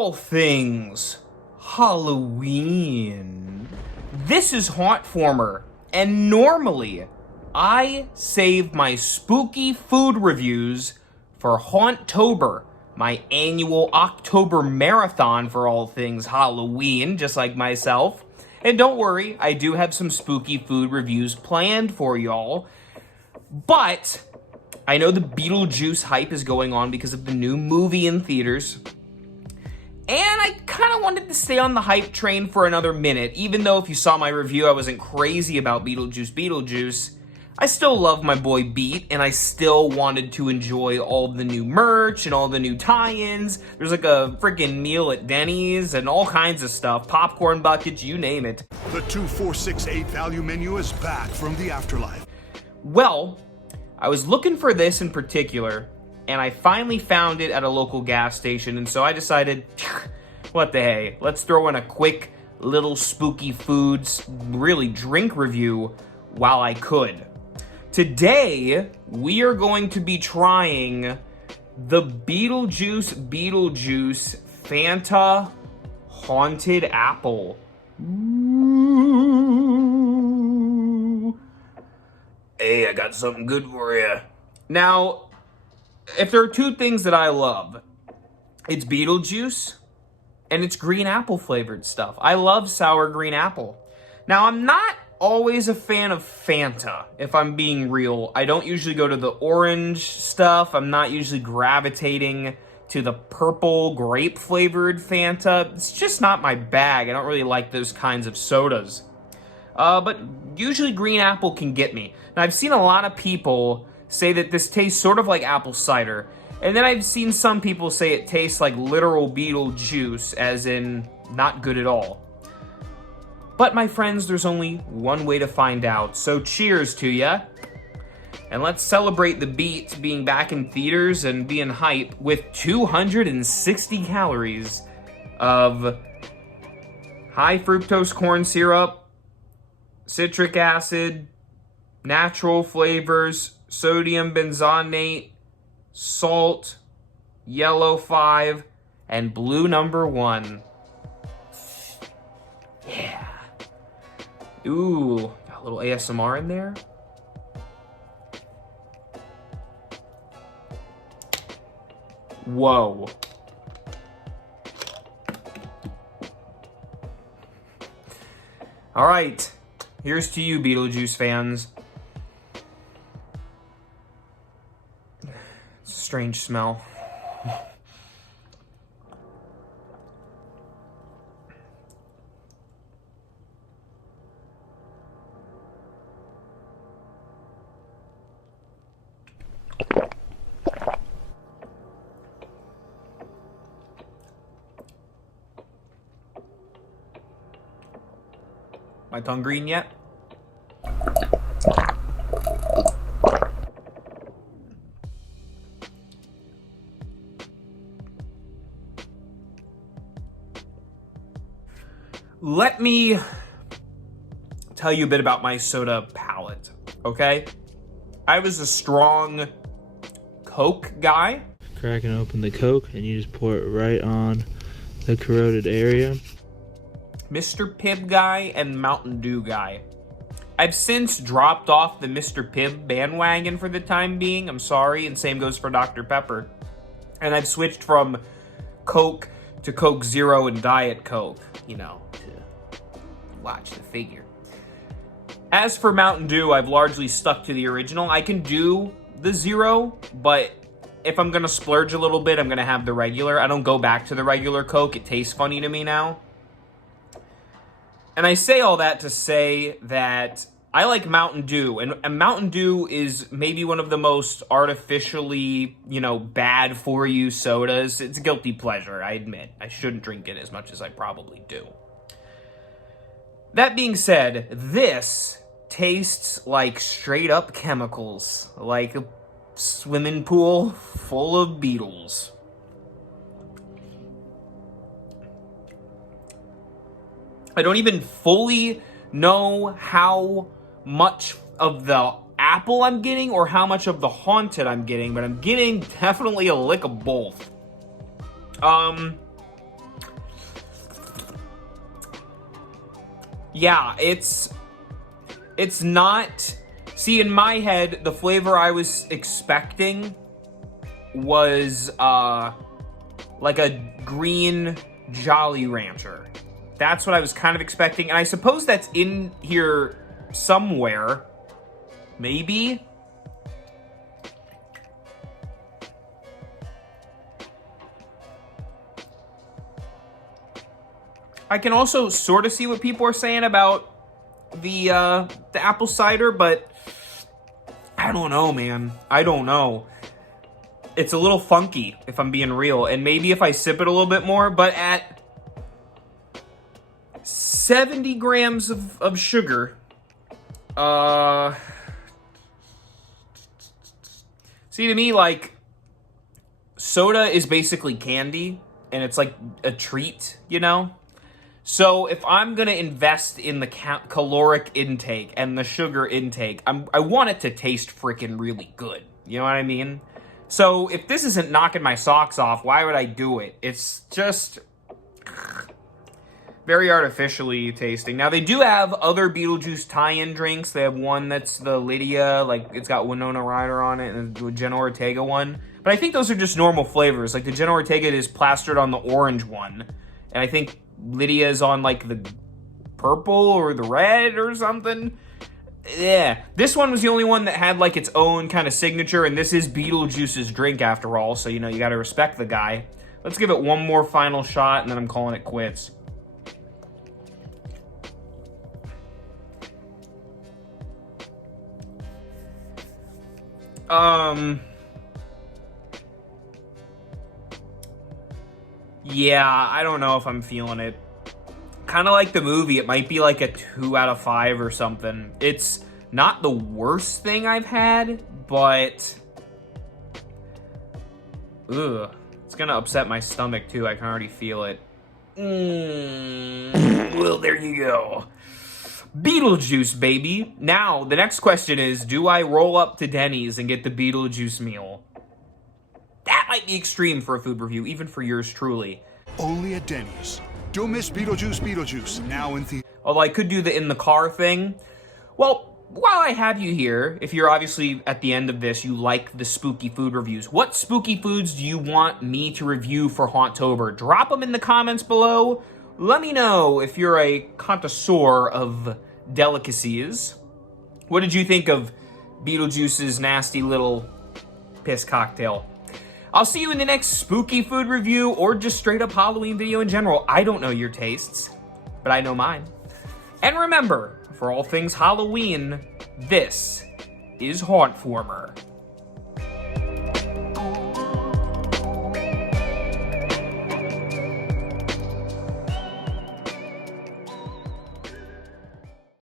all things Halloween. This is Hauntformer, and normally I save my spooky food reviews for Hauntober, my annual October marathon for all things Halloween, just like myself. And don't worry, I do have some spooky food reviews planned for y'all. But I know the Beetlejuice hype is going on because of the new movie in theaters. And I kind of wanted to stay on the hype train for another minute, even though if you saw my review, I wasn't crazy about Beetlejuice Beetlejuice. I still love my boy Beat, and I still wanted to enjoy all the new merch and all the new tie-ins. There's like a freaking meal at Denny's and all kinds of stuff. Popcorn buckets, you name it. The 2468 value menu is back from the afterlife. Well, I was looking for this in particular, and I finally found it at a local gas station, and so I decided, what the hey, let's throw in a quick little spooky foods, really drink review while I could. Today, we are going to be trying the Beetlejuice Beetlejuice Fanta Haunted Apple. Ooh. Hey, I got something good for you. Now, if there are two things that I love, it's Beetlejuice and it's green apple flavored stuff. I love sour green apple. Now, I'm not always a fan of Fanta, if I'm being real. I don't usually go to the orange stuff. I'm not usually gravitating to the purple grape flavored Fanta. It's just not my bag. I don't really like those kinds of sodas. But usually green apple can get me. Now, I've seen a lot of people say that this tastes sort of like apple cider. And then I've seen some people say it tastes like literal Beetlejuice, as in not good at all. But my friends, there's only one way to find out. So cheers to ya. And let's celebrate the Beat being back in theaters and being hype with 260 calories of high fructose corn syrup, citric acid, natural flavors, sodium benzoate, salt, yellow 5, and blue number 1. Yeah. Ooh, got a little ASMR in there. Whoa. All right, here's to you, Beetlejuice fans. It's a strange smell. My tongue green yet? Let me tell you a bit about my soda palate, okay? I was a strong Coke guy. Cracking open the Coke and you just pour it right on the corroded area. Mr. Pibb guy and Mountain Dew guy. I've since dropped off the Mr. Pibb bandwagon for the time being. I'm sorry, and same goes for Dr. Pepper. And I've switched from Coke to Coke Zero and Diet Coke, you know, to watch the figure. As for Mountain Dew, I've largely stuck to the original. I can do the Zero, but if I'm gonna splurge a little bit, I'm gonna have the regular. I don't go back to the regular Coke. It tastes funny to me now. And I say all that to say that I like Mountain Dew, and Mountain Dew is maybe one of the most artificially, bad for you sodas. It's a guilty pleasure, I admit. I shouldn't drink it as much as I probably do. That being said, this tastes like straight up chemicals, like a swimming pool full of beetles. I don't even fully know how much of the apple I'm getting or how much of the haunted I'm getting, but I'm getting definitely a lick of both. Yeah, it's not... See, in my head, the flavor I was expecting was, like a green Jolly Rancher. That's what I was kind of expecting, and I suppose that's in here somewhere. Maybe? I can also sort of see what people are saying about the apple cider, but I don't know, man. I don't know. It's a little funky, if I'm being real, and maybe if I sip it a little bit more, but at 70 grams of sugar, see, to me, like, soda is basically candy, and it's like a treat, you know? So if I'm gonna invest in the caloric intake and the sugar intake, I want it to taste freaking really good. You know what I mean? So if this isn't knocking my socks off, why would I do it? It's just very artificially tasting. Now, they do have other Beetlejuice tie-in drinks. They have one that's the Lydia, like, it's got Winona Ryder on it, and the Jenna Ortega one. But I think those are just normal flavors. Like, the Jenna Ortega is plastered on the orange one. And I think Lydia is on, like, the purple or the red or something. Yeah. This one was the only one that had, like, its own kind of signature, and this is Beetlejuice's drink, after all, so, you know, you gotta respect the guy. Let's give it one more final shot, and then I'm calling it quits. Yeah, I don't know if I'm feeling it. Kind of like the movie, it might be like a 2 out of 5 or something. It's not the worst thing I've had, but... Ugh. It's gonna upset my stomach, too. I can already feel it. Well, there you go. Beetlejuice, baby. Now, the next question is, do I roll up to Denny's and get the Beetlejuice meal? That might be extreme for a food review, even for yours truly. Only at Denny's. Don't miss Beetlejuice Beetlejuice, now in theaters. Although I could do the in the car thing. Well, while I have you here, if you're obviously at the end of this, you like the spooky food reviews, what spooky foods do you want me to review for Haunttober? Drop them in the comments below. Let me know if you're a connoisseur of delicacies. What did you think of Beetlejuice's nasty little piss cocktail? I'll see you in the next spooky food review or just straight up Halloween video in general. I don't know your tastes, but I know mine. And remember, for all things Halloween, this is Hauntformer.